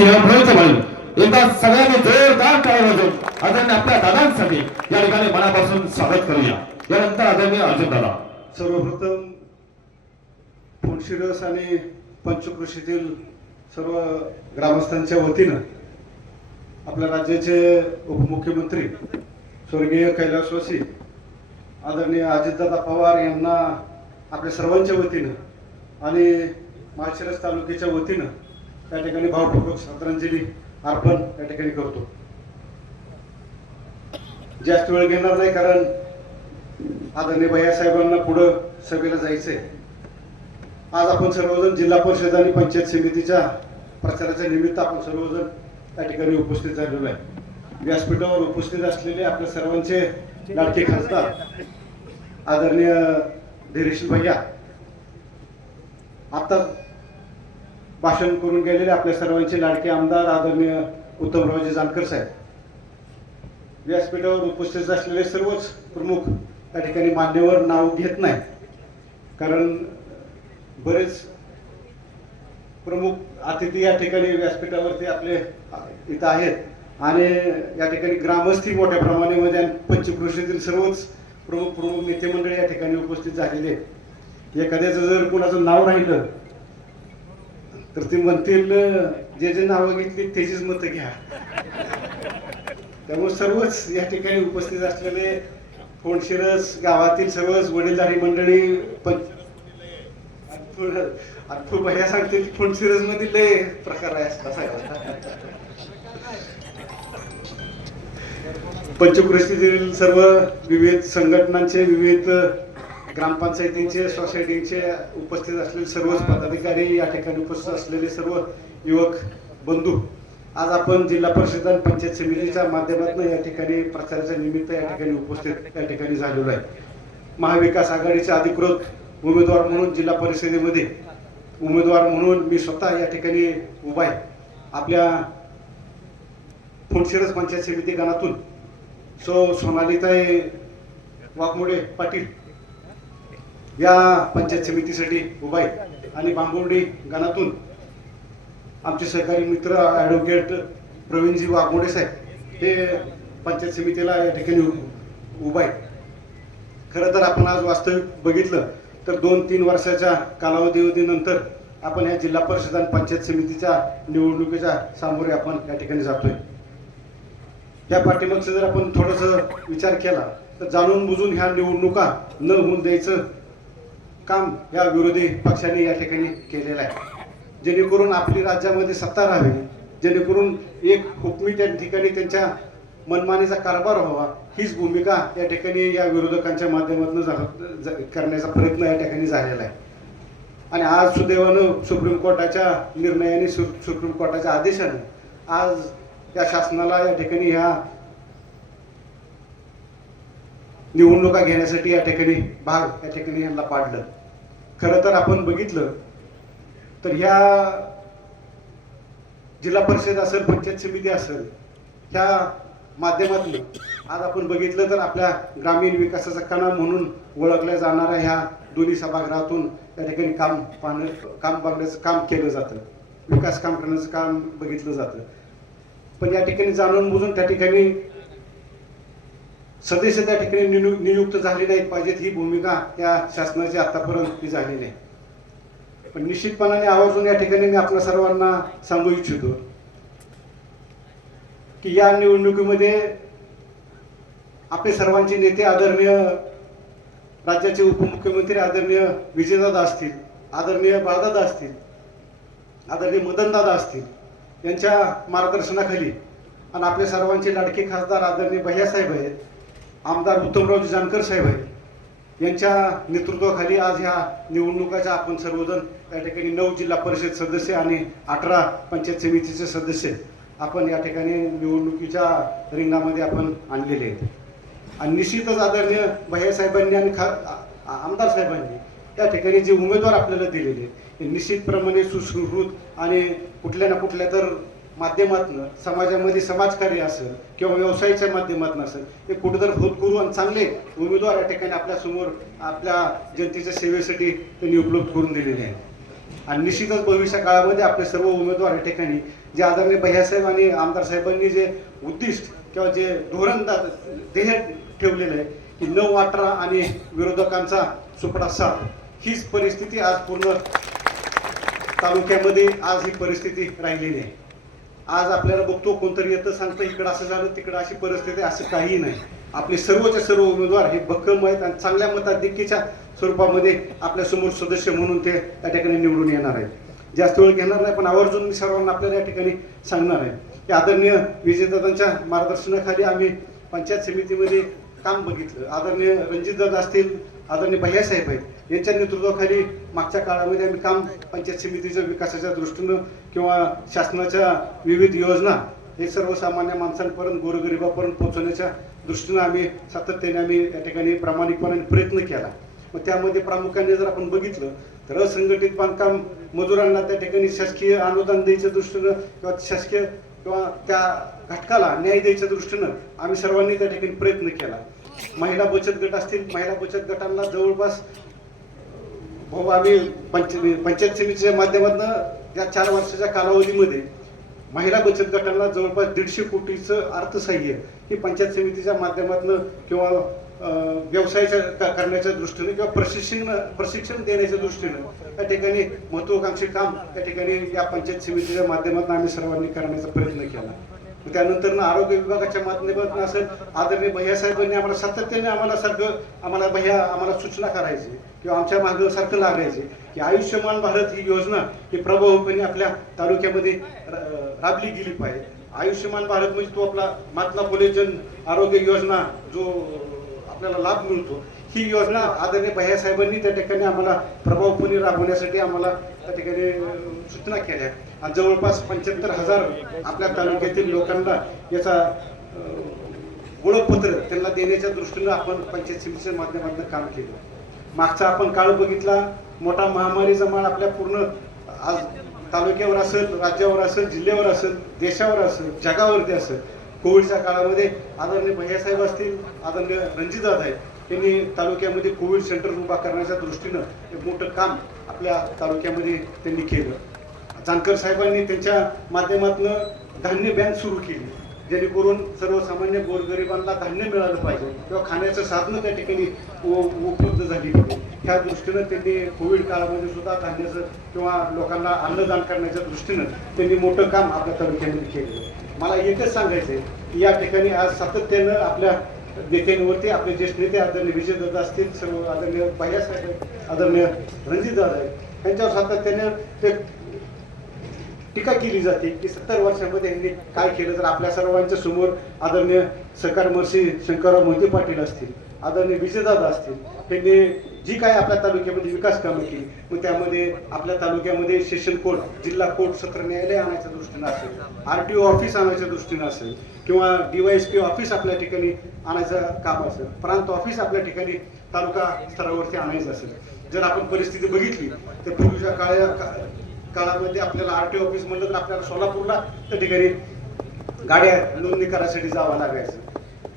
सिंह भोईरचे बळी एकदा सगळ्यांनी जोरदार टाळ्या वाजवून आदरणीय आपल्या दादांसाठी या ठिकाणी मनापासून स्वागत करूया. यानंतर आदरणीय अर्जुन दादा. सर्वप्रथम फोंडशिरस आणि पंचक्रोशीतील सर्व ग्रामस्थांच्या वतीनं आपल्या राज्याचे उपमुख्यमंत्री स्वर्गीय कैलासवासी आदरणीय अजितदादा पवार यांना आपल्या सर्वांच्या वतीनं आणि माळशिरस तालुक्याच्या वतीनं त्या ठिकाणी भावपूर्वक श्रद्धांजली अर्पण त्या ठिकाणी करतो. जास्त वेळ घेणार नाही, कारण आदरणीय भैयासाहेबांना पुढं सभेला जायचंय. आज आपण सर्वजण जिल्हा परिषद आणि पंचायत समितीच्या प्रचाराच्या निमित्त आपण सर्वजण त्या ठिकाणी उपस्थित झालेलो आहे. व्यासपीठावर उपस्थित असलेले आपल्या सर्वांचे लाडके खासदार आदरणीय धैर्यशील भैया, आता भाषण करून गेलेले आपल्या सर्वांचे लाडके आमदार आदरणीय उत्तमरावजी जानकर साहेब, व्यासपीठावर उपस्थित असलेले सर्वच प्रमुख त्या ठिकाणी मान्यवर नाव घेत नाही, कारण बरेच प्रमुख अतिथी या ठिकाणी व्यासपीठावरती आपले इथं आहेत आणि या ठिकाणी ग्रामस्थी मोठ्या प्रमाणामध्ये पंचक्रोशीतील सर्वच प्रमुख नेते मंडळी या ठिकाणी उपस्थित झालेले आहेत. एखाद्याचं जर कोणाचं नाव राहिलं तर ते म्हणतील जे नावं घेतली त्याचीच मतं घ्या. त्यामुळे सर्वच या ठिकाणी उपस्थित असलेले फोंडशिरस गावातील सर्वच वडीलधारी मंडळी भैया सांगते फोंडशिरस मधील प्रकार आहे पंचक्रोशीतील सर्व विविध संघटनांचे, विविध ग्रामपंचायतींचे, सोसायटीचे उपस्थित असलेले सर्वच पदाधिकारी, या ठिकाणी उपस्थित असलेले सर्व युवक बंधू, आज आपण जिल्हा परिषद आणि पंचायत समितीच्या माध्यमातून या ठिकाणी प्रचाराच्या निमित्त या ठिकाणी उपस्थित या ठिकाणी झालेलो आहे. महाविकास आघाडीचे अधिकृत उमेदवार म्हणून जिल्हा परिषदेमध्ये उमेदवार म्हणून मी स्वतः या ठिकाणी उभा आहे. आपल्या फोंडशिरस पंचायत समिती गणातून सोनालीताई वाघमोडे पाटील या पंचायत समितीसाठी उभा आहे आणि बांबुर्डी गणातून आमचे सहकारी मित्र ॲडव्होकेट प्रवीणजी वाघमोडे साहेब हे पंचायत समितीला या ठिकाणी उभा आहे. खरं तर आपण आज वास्तविक बघितलं तर 2-3 वर्षाच्या कालावधीनंतर आपण या जिल्हा परिषद आणि पंचायत समितीच्या निवडणुकीच्या सामोरे आपण या ठिकाणी जातोय. या पाठीमागचं जर आपण थोडंसं विचार केला तर जाणून बुजून ह्या निवडणुका न होऊन द्यायचं काम या विरोधी पक्षाने या ठिकाणी केलेलं आहे, जेणेकरून आपली राज्यामध्ये सत्ता राहावी, जेणेकरून एक हुकमी त्या ठिकाणी त्यांच्या मनमानीचा कारभार व्हावा, हीच भूमिका या ठिकाणी या विरोधकांच्या माध्यमातून करण्याचा प्रयत्न या ठिकाणी झालेला आहे. आणि आज सुदैवानं सुप्रीम कोर्टाच्या निर्णयाने, सुप्रीम कोर्टाच्या आदेशाने आज या शासनाला या ठिकाणी ह्या निवडणुका घेण्यासाठी या ठिकाणी भाग या ठिकाणी यांना पाडलं. खरं तर आपण बघितलं तर ह्या जिल्हा परिषद असेल, पंचायत समिती असेल, ह्या माध्यमातून आज आपण बघितलं तर आपल्या ग्रामीण विकासाचा कणा म्हणून ओळखल्या जाणाऱ्या ह्या दोन्ही सभागृहातून या ठिकाणी काम बघण्याचं काम केलं जातं, विकास काम करण्याचं काम बघितलं जातं. पण या ठिकाणी जाणून बुजून त्या ठिकाणी सदस्य त्या ठिकाणी नियुक्त झाले नाहीत पाहिजेत, ही भूमिका या शासनाची आतापर्यंत झाली नाही. पण निश्चितपणाने आवर्जून या ठिकाणी मी आपल्या सर्वांना सांगू इच्छितो की या निवडणुकीमध्ये आपले सर्वांचे नेते आदरणीय राज्याचे उपमुख्यमंत्री आदरणीय विजयदादा असतील, आदरणीय बाळदादा असतील, आदरणीय मदनदादा असतील, यांच्या मार्गदर्शनाखाली आणि आपल्या सर्वांचे लाडके खासदार आदरणीय भैयासाहेब आहेत, आमदार उत्तमरावजी जानकर साहेब आहेत, यांच्या नेतृत्वाखाली आज ह्या निवडणुकाच्या आपण सर्वजण या ठिकाणी 9 जिल्हा परिषद सदस्य आणि 18 पंचायत समितीचे सदस्य आपण या ठिकाणी निवडणुकीच्या रिंगणामध्ये आपण आणलेले आहेत. आणि निश्चितच आदरणीय भैयासाहेबांनी आणि आमदार साहेबांनी त्या ठिकाणी जे उमेदवार आपल्याला दिलेले हे निश्चितप्रमाणे सुसंस्कृत आणि कुठल्या ना कुठल्या तर माध्यमातून समाजामध्ये समाजकार्य असेल किंवा व्यवसायाच्या माध्यमातून असेल हे कुठेतरी होतकरू आणि चांगले उमेदवार या ठिकाणी आपल्या समोर आपल्या जनतेच्या सेवेसाठी त्यांनी उपलब्ध करून दिलेले आहेत. आणि निश्चितच भविष्य काळामध्ये आपले सर्व उमेदवार या ठिकाणी जे आदरणीय भैयासाहेब आणि आमदार साहेबांनी जे उद्दिष्ट किंवा जे धोरण ध्येय ठेवलेलं आहे की न वाटरा आणि विरोधकांचा सुपडा साथ, हीच परिस्थिती आज पूर्ण तालुक्यामध्ये आज ही परिस्थिती राहिलेली आहे. आज आपल्याला बघतो कोणतरी येतं सांगतं इकडं असं झालं तिकडं अशी परिस्थिती, असं काही नाही. आपले सर्वचे सर्व उमेदवार हे भक्कम आहेत आणि चांगल्या मताधिक्याच्या स्वरूपामध्ये आपल्या समोर सदस्य म्हणून ते त्या ठिकाणी निवडून येणार आहेत. जास्त वेळ घेणार नाही, पण आवर्जून मी सर्वांना आपल्याला या ठिकाणी सांगणार आहे की आदरणीय विजयदादांच्या मार्गदर्शनाखाली आम्ही पंचायत समितीमध्ये काम बघितलं. आदरणीय रणजितदादा असतील, आदरणीय भैयासाहेब आहेत, यांच्या नेतृत्वाखाली मागच्या काळामध्ये आम्ही काम पंचायत समितीच्या विकासाच्या दृष्टीनं किंवा शासनाच्या विविध योजना हे सर्वसामान्य माणसांपर्यंत गोरगरिबापर्यंत पोहोचवण्याच्या दृष्टीनं आम्ही सातत्याने या ठिकाणी प्रामाणिकपणे प्रयत्न केला. मग त्यामध्ये प्रामुख्याने जर आपण बघितलं तर असंघटित बांधकाम मजुरांना त्या ठिकाणी शासकीय अनुदान द्यायच्या दृष्टीनं किंवा शासकीय किंवा त्या घटकाला न्याय द्यायच्या दृष्टीनं आम्ही सर्वांनी त्या ठिकाणी प्रयत्न केला. महिला बचत गट असतील, महिला बचत गटांना जवळपास आम्ही पंचायत समितीच्या माध्यमातून या 4 वर्षाच्या कालावधीमध्ये महिला बचत गटांना जवळपास 150 कोटीचं अर्थसहाय्य ही पंचायत समितीच्या माध्यमातून किंवा व्यवसायाच्या करण्याच्या दृष्टीने किंवा प्रशिक्षण देण्याच्या दृष्टीनं या ठिकाणी महत्त्वाकांक्षी काम या ठिकाणी या पंचायत समितीच्या माध्यमातून आम्ही सर्वांनी करण्याचा प्रयत्न केला. त्यानंतर आरोग्य विभागाच्या माध्यमातून असेल, आदरणीय भैयासाहेबांनी आम्हाला सातत्याने आम्हाला सूचना करायची किंवा आमच्या मागं सारखं लागायचे की आयुष्यमान भारत ही योजना ही प्रभावीपणे आपल्या तालुक्यामध्ये राबली गेली पाहिजे. आयुष्यमान भारत म्हणजे तो आपला महात्मा फुले जन आरोग्य योजना जो आपल्याला लाभ मिळतो, ही योजना आदरणीय भैयासाहेबांनी त्या ठिकाणी आम्हाला प्रभावीपणे राबवण्यासाठी आम्हाला त्या ठिकाणी सूचना केल्या आणि जवळपास 75,000 आपल्या तालुक्यातील लोकांना याचा ओळखपत्र त्यांना देण्याच्या दृष्टीनं आपण पंचायत समितीच्या माध्यमातून काम केलं. मागचा आपण काळ बघितला, मोठा महामारीचा माळ आपल्या पूर्ण आज तालुक्यावर असेल, राज्यावर असेल, जिल्ह्यावर असेल, देशावर असेल, जगावरती असेल. कोविडच्या काळामध्ये आदरणीय भैयासाहेब असतील, आदरणीय रणजितदादा आहेत, त्यांनी तालुक्यामध्ये कोविड सेंटर उभा करण्याच्या दृष्टीनं एक मोठं काम आपल्या तालुक्यामध्ये त्यांनी केलं. जानकर साहेबांनी त्यांच्या माध्यमातून धान्य बँक सुरू केली, जेणेकरून सर्वसामान्य गोरगरिबांना धान्य मिळालं पाहिजे किंवा खाण्याचं साधनं त्या ठिकाणी उपलब्ध झाली पाहिजे. ह्या दृष्टीनं त्यांनी कोविड काळामध्ये सुद्धा धान्याचं किंवा लोकांना अन्नदान करण्याच्या दृष्टीनं त्यांनी मोठं काम आपल्या तालुक्यामध्ये केलं. मला एकच सांगायचं आहे की या ठिकाणी आज सातत्यानं आपल्या नेत्यांवरती आपले ज्येष्ठ नेते आदरणीय विजयदादा असतील, सर्व आदरणीय भैयासाहेब आहेत, आदरणीय रणजितदादा आहेत, यांच्यावर सातत्याने ते टीका केली जाते की 70 वर्षांमध्ये यांनी काय केलं. तर आपल्या सर्वांच्या समोर आदरणीय सहकार महर्षी शंकरराव मोहिते पाटील असतील, आदरणीय विजयदादा असतील, त्यांनी जी काय आपल्या तालुक्यामध्ये विकास कामं केली, मग त्यामध्ये आपल्या तालुक्यामध्ये सेशन कोर्ट, जिल्हा कोर्ट, सत्र न्यायालय आणायच्या दृष्टीनं असेल, RTO ऑफिस आणायच्या दृष्टीनं असेल किंवा DYSP ऑफिस आपल्या ठिकाणी आणायचं काम असेल, प्रांत ऑफिस आपल्या ठिकाणी तालुका स्तरावरती आणायचं असेल. जर आपण परिस्थिती बघितली तर पूर्वीच्या काळामध्ये आपल्याला RTO ऑफिस म्हणलं तर आपल्याला सोलापूरला त्या ठिकाणी गाड्या नोंदणी करायसाठी जावं लागायचं.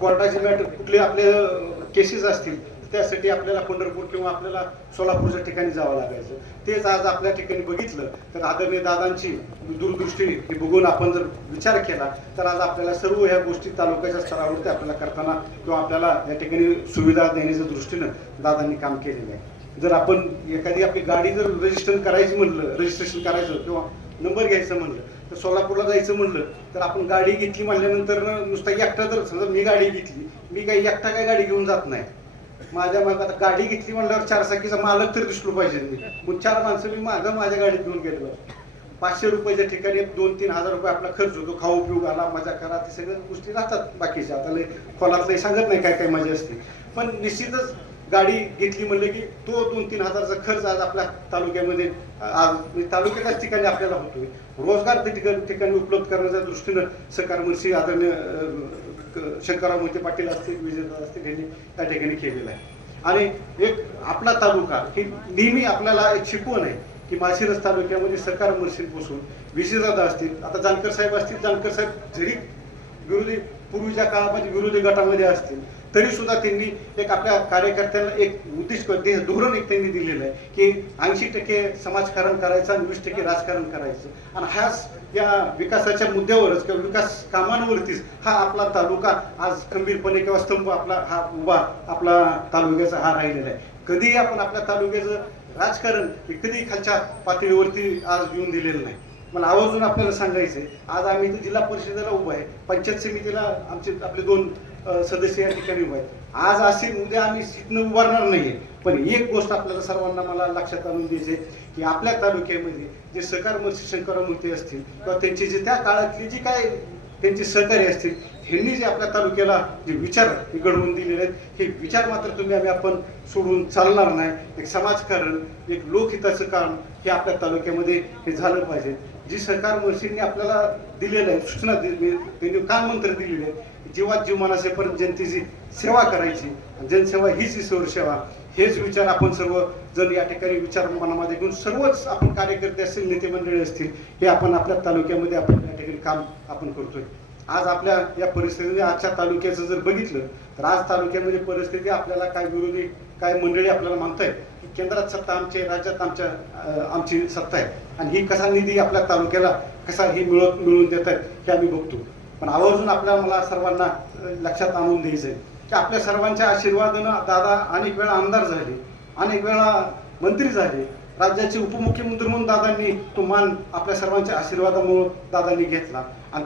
कोर्टाचे मॅटर कुठले आपले केसेस असतील त्यासाठी आपल्याला पंढरपूर किंवा आपल्याला सोलापूरच्या ठिकाणी जावं लागायचं. तेच आज आपल्या ठिकाणी बघितलं तर आदरणीय दादांची दूरदृष्टी बघून आपण जर विचार केला तर आज आपल्याला सर्व ह्या गोष्टी तालुक्याच्या स्तरावरती आपल्याला करताना किंवा आपल्याला या ठिकाणी सुविधा देण्याच्या दृष्टीनं दादांनी काम केलेलं आहे. जर आपण एखादी आपली गाडी जर रजिस्ट्रेशन करायचं किंवा नंबर घ्यायचं म्हणलं तर सोलापूरला जायचं म्हणलं तर आपण गाडी घेतली म्हणल्यानंतर नुसता एकटा, जर समजा मी गाडी घेतली, मी काही एकटा काय गाडी घेऊन जात नाही. माझ्या आता गाडी घेतली म्हणल्यावर 4 चाकीचा मालक तरी दिसलो पाहिजे मी. मग 4 माणसं मी माझ्या गाडीत घेऊन गेलो. 500 रुपयाच्या ठिकाणी 2-3 हजार रुपये आपला खर्च होतो, खाऊ पिऊ घाला, मजा करा, ते सगळ्या गोष्टी राहतात बाकीच्या. आता खोलातलंही सांगत नाही काय काय मजा असते, पण निश्चितच गाडी घेतली म्हणलं की तो 2-3 हजाराचा खर्च आज आपल्या तालुक्यामध्ये आज तालुक्याच्याच ठिकाणी आपल्याला होतोय. रोजगार ठिकाणी उपलब्ध करण्याच्या दृष्टीनं सहकार महर्षी आदरणीय शंकरराव मोहिते पाटील असतील, विजयदादा असतील, यांनी त्या ठिकाणी केलेलं आहे. आणि एक आपला तालुका ही नेहमी आपल्याला एक शिकवण आहे की माळशिरस तालुक्यामध्ये सहकार महर्षींपासून विजयदादा असतील, आता जानकर साहेब असतील, जानकर साहेब जरी पूर्वीच्या काळामध्ये विरोधी गटामध्ये असतील तरी सुद्धा त्यांनी एक आपल्या कार्यकर्त्यांना एक उद्दिष्ट धोरण एक त्यांनी दिलेलं आहे की 80% समाजकारण करायचं आणि 20% राजकारण करायचं. आणि ह्याच या विकासाच्या मुद्द्यावरच किंवा विकास कामांवरतीच हा आपला तालुका आज खंबीरपणे किंवा स्तंभ आपला हा उभा आपला तालुक्याचा हा राहिलेला आहे. कधीही आपण आपल्या तालुक्याचं राजकारण हे कधी खालच्या पातळीवरती आज येऊन दिलेलं नाही. मला आवर्जून आपल्याला सांगायचंय, आज आम्ही इथे जिल्हा परिषदेला उभा आहे, पंचायत समितीला आमचे आपले 2 सदस्य या ठिकाणी उभे आहेत. आज असे उद्या आम्ही शिकणं उभारणार नाहीये, पण एक गोष्ट आपल्याला सर्वांना मला लक्षात आणून द्यायची की आपल्या तालुक्यामध्ये जे सहकार शंकरमूर्ती असतील किंवा त्यांची जे त्या काळातली जी काय त्यांचे सहकारी असतील, ह्यांनी जे आपल्या तालुक्याला जे विचार घडवून दिलेले आहेत, हे विचार मात्र आम्ही आपण सोडून चालणार नाही. एक समाजकारण, एक लोकहिताचं काम हे आपल्या तालुक्यामध्ये हे झालं पाहिजे. जी सरकार महर्षींनी आपल्याला दिलेलं आहे, सूचना त्यांनी काय मंत्र दिलेले आहे, जीवात जीव मनासेपर्यंत जनतेची सेवा करायची, जनसेवा हीच ईश्वर सेवा, हेच विचार आपण सर्व जण या ठिकाणी विचार मनामध्ये घेऊन सर्वच आपण कार्यकर्ते असतील, नेते मंडळी असतील, हे आपण आपल्या तालुक्यामध्ये आपण या ठिकाणी काम आपण करतोय. आज आपल्या या परिस्थितीमध्ये आजच्या तालुक्याचं जर बघितलं तर आज तालुक्यामध्ये परिस्थिती आपल्याला काय विरोधी काय मंडळी आपल्याला म्हणतायत की केंद्रात सत्ता आमची, राज्यात आमची सत्ता आहे आणि ही कसा निधी आपल्या तालुक्याला कसा ही मिळवून देत आहेत हे आम्ही बघतो. पण आवर्जून मला सर्वांना लक्षात आणून द्यायचं आहे की आपल्या सर्वांच्या आशीर्वादानं दादा अनेक वेळा आमदार झाले, अनेक वेळा मंत्री झाले, राज्याचे उपमुख्यमंत्री म्हणून दादांनी तो मान आपल्या सर्वांच्या आशीर्वादामुळे दादांनी घेतला. आणि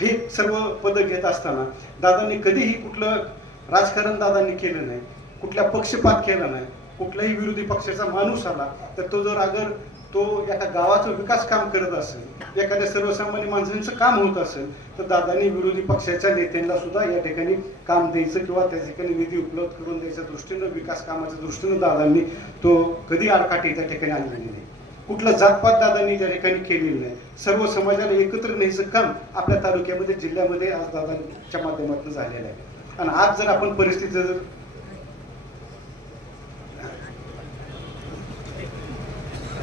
हे सर्व पदं घेत असताना दादांनी कधीही कुठलं राजकारण दादांनी केलं नाही, कुठल्या पक्षपात केला नाही. कुठल्याही विरोधी पक्षाचा माणूस आला तर तो जर अगर तो एका गावाचं विकास काम करत असेल, एखाद्या सर्वसामान्य माणसांचं काम होत असेल तर दादांनी विरोधी पक्षाच्या नेत्यांना सुद्धा या ठिकाणी काम द्यायचं किंवा त्या ठिकाणी निधी उपलब्ध करून द्यायच्या दृष्टीनं, विकास कामाच्या दृष्टीनं दादांनी तो कधी आडकाठी त्या ठिकाणी आणलेली नाही. कुठलं जातपात दादांनी त्या ठिकाणी केलेलं नाही. सर्व समाजाला एकत्र न्यायचं काम आपल्या तालुक्यामध्ये, जिल्ह्यामध्ये आज दादांच्या माध्यमातून झालेलं आहे. आणि आज जर आपण परिस्थिती जर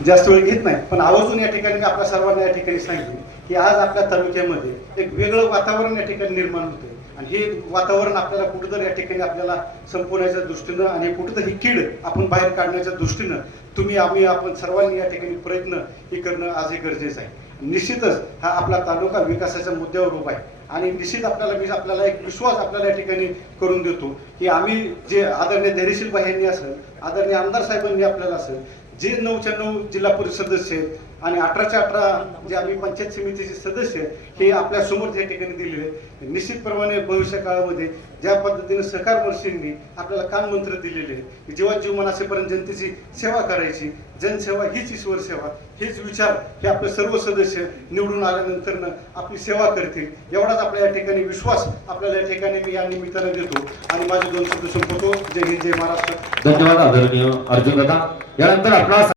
जास्त वेळ घेत नाही, पण आवर्जून या ठिकाणी आपल्या सर्वांना या ठिकाणी सांगितले की आज आपल्या तालुक्यामध्ये एक वेगळं वातावरण या ठिकाणी निर्माण होते आणि हे वातावरण आपल्याला कुठेतरी या ठिकाणी आपल्याला संपवण्याच्या दृष्टीनं आणि कुठेतरी ही कीड आपण बाहेर काढण्याच्या दृष्टीनं आपण सर्वांनी या ठिकाणी प्रयत्न हे करणं आज हे गरजेचं आहे. निश्चितच हा आपला तालुका विकासाच्या मुद्द्यावर उभा आहे आणि निश्चित आपल्याला एक विश्वास आपल्याला या ठिकाणी करून देतो की आम्ही जे आदरणीय धैर्यशील भाई यांनी असेल, आदरणीय आमदार साहेबांनी आपल्याला असेल, जे 9च्या 9 जिल्हा परिषद सदस्य आहेत आणि 18च्या 18 जे आम्ही पंचायत समितीचे सदस्य आहेत हे आपल्या समोर या ठिकाणी दिलेले आहेत. निश्चितप्रमाणे भविष्य काळामध्ये ज्या पद्धतीने सहकार महर्षींनी आपल्याला काम मंत्र दिलेले आहेत, जीवात जीव मनासेपर्यंत जनतेची सेवा करायची, जनसेवा हीच ईश्वर सेवा, हेच विचार हे आपले सर्व सदस्य निवडून आल्यानंतर आपली सेवा करतील, एवढाच आपल्या या ठिकाणी विश्वास आपल्याला या ठिकाणी मी या निमित्ताने देतो आणि माझे 2 शब्द संपवतो. जय हिंद, जय महाराष्ट्र. धन्यवाद आदरणीय अर्जुन दादा. यानंतर आपला